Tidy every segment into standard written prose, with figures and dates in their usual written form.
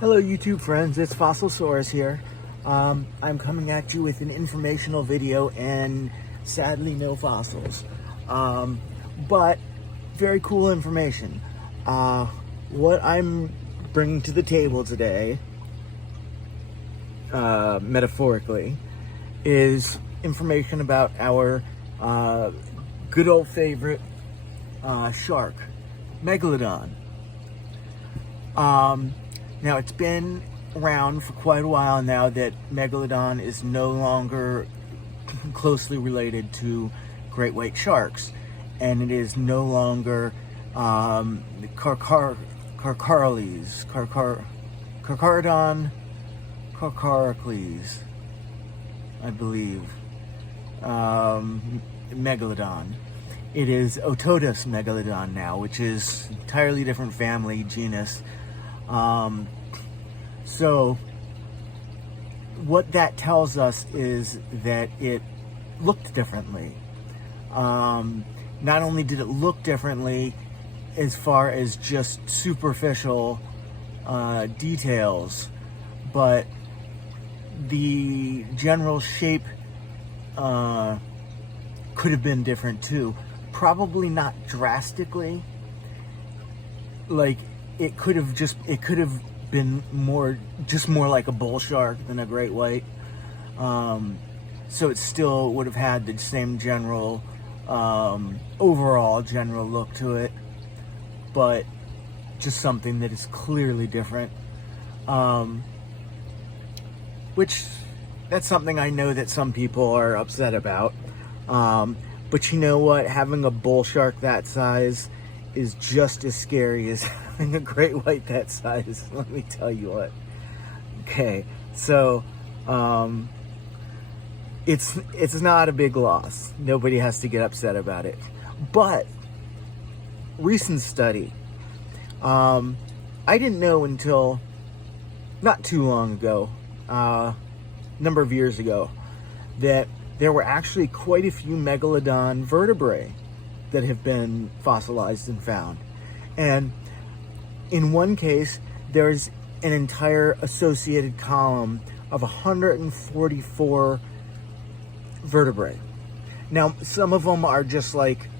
Hello YouTube friends, it's Fossilsaurus here. I'm coming at you with an informational video and sadly no fossils. But very cool information. What I'm bringing to the table today, metaphorically, is information about our good old favorite shark, Megalodon. Now, it's been around for quite a while now that Megalodon is no longer closely related to great white sharks, and it is no longer Carcharodon, I believe, Megalodon. It is Otodus Megalodon now, which is entirely different family, genus. So what that tells us is that it looked differently. Not only did it look differently as far as just superficial details, but the general shape could have been different too. Probably not drastically. Like, it could have been more like a bull shark than a great white. So it still would have had the same general, overall general look to it, but just something that is clearly different. Which, that's something I know that some people are upset about. But you know what? Having a bull shark that size is just as scary as having a great white that size. Let me tell you what. Okay, so it's not a big loss. Nobody has to get upset about it. But recent study, I didn't know until not too long ago, number of years ago, that there were actually quite a few Megalodon vertebrae that have been fossilized and found. And in one case, there's an entire associated column of 144 vertebrae. Now, some of them are just like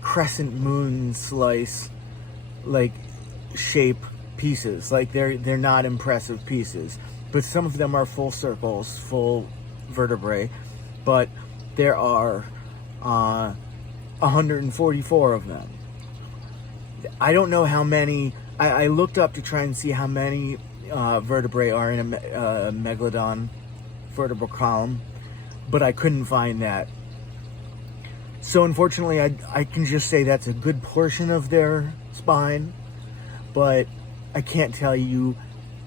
crescent moon slice, like shape pieces. Like they're not impressive pieces. But some of them are full circles, full vertebrae. But there are 144 of them. I don't know how many. I looked up to try and see how many vertebrae are in a Megalodon vertebral column, but I couldn't find that. So unfortunately, I can just say that's a good portion of their spine, but I can't tell you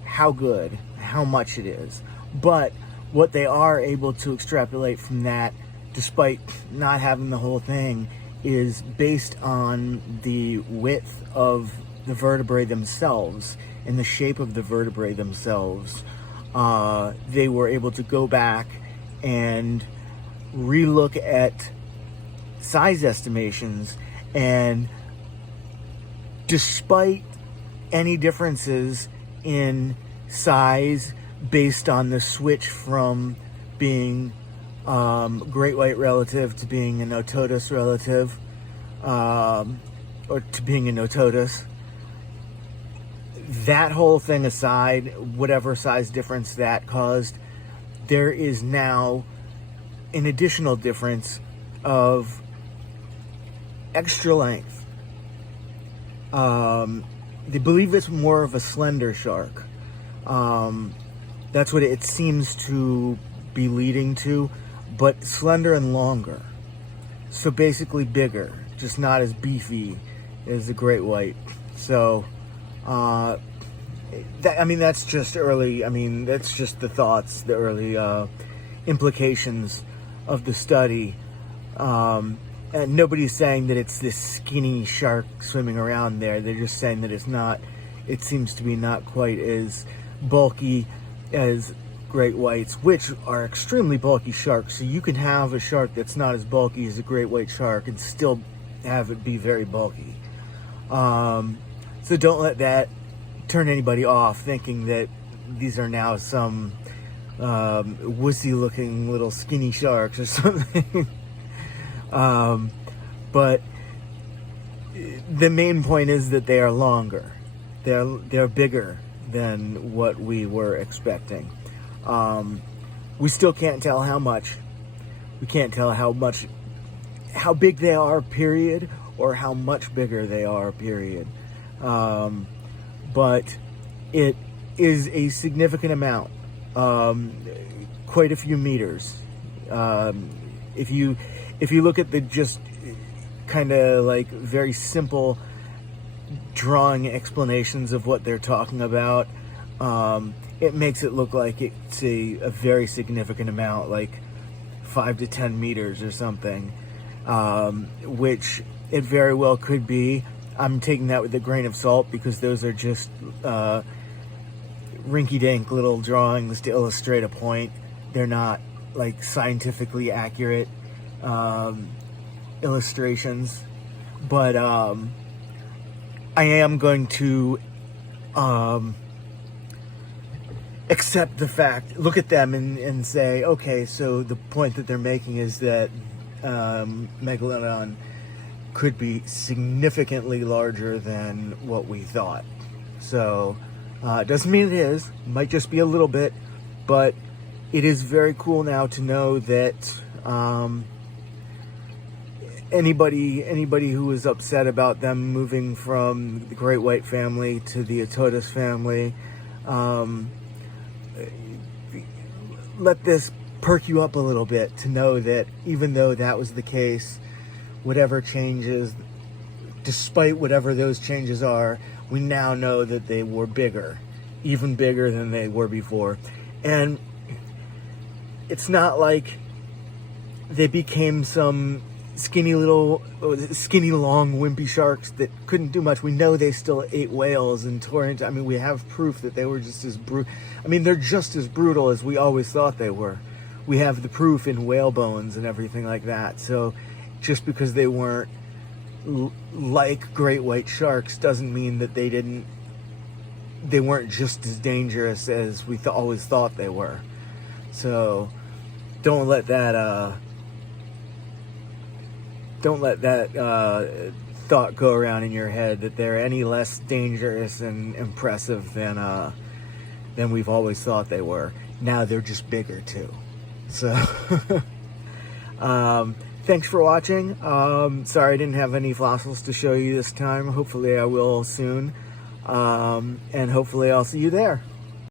how good, how much it is. But what they are able to extrapolate from that, despite not having the whole thing, is based on the width of the vertebrae themselves and the shape of the vertebrae themselves. They were able to go back and relook at size estimations, and despite any differences in size based on the switch from being great white relative to being an Otodus relative, or to being an Otodus, that whole thing aside, whatever size difference that caused, there is now an additional difference of extra length. They believe it's more of a slender shark. That's what it seems to be leading to, but slender and longer. So basically bigger, just not as beefy as the great white. So, that's just early, that's just the thoughts, the early implications of the study. And nobody's saying that it's this skinny shark swimming around there. They're just saying that it seems to be not quite as bulky as great whites, which are extremely bulky sharks. So you can have a shark that's not as bulky as a great white shark and still have it be very bulky. So don't let that turn anybody off thinking that these are now some wussy looking little skinny sharks or something. But the main point is that they are longer. They're bigger than what we were expecting. We still can't tell how much. We can't tell how big they are, period, or how much bigger they are, period. But it is a significant amount, quite a few meters. If you look at the just kind of like very simple drawing explanations of what they're talking about, it makes it look like it's a very significant amount, like 5 to 10 meters or something, which it very well could be. I'm taking that with a grain of salt because those are just rinky-dink little drawings to illustrate a point. They're not like scientifically accurate illustrations, but I am going to accept the fact, look at them and say, okay, so the point that they're making is that Megalodon could be significantly larger than what we thought. So it doesn't mean it is, might just be a little bit, but it is very cool now to know that anybody who was upset about them moving from the great white family to the Ototus family, let this perk you up a little bit to know that even though that was the case, whatever changes, despite whatever those changes are, we now know that they were bigger, even bigger than they were before. And it's not like they became some skinny long wimpy sharks that couldn't do much. We know they still ate whales and tore into, I mean, we have proof that they were just as they're just as brutal as we always thought they were. We have the proof in whale bones and everything like that. So just because they weren't like great white sharks doesn't mean that they weren't just as dangerous as we always thought they were. So don't let that thought go around in your head that they're any less dangerous and impressive than we've always thought they were. Now they're just bigger too. So thanks for watching. Sorry I didn't have any fossils to show you this time. Hopefully I will soon. And hopefully I'll see you there.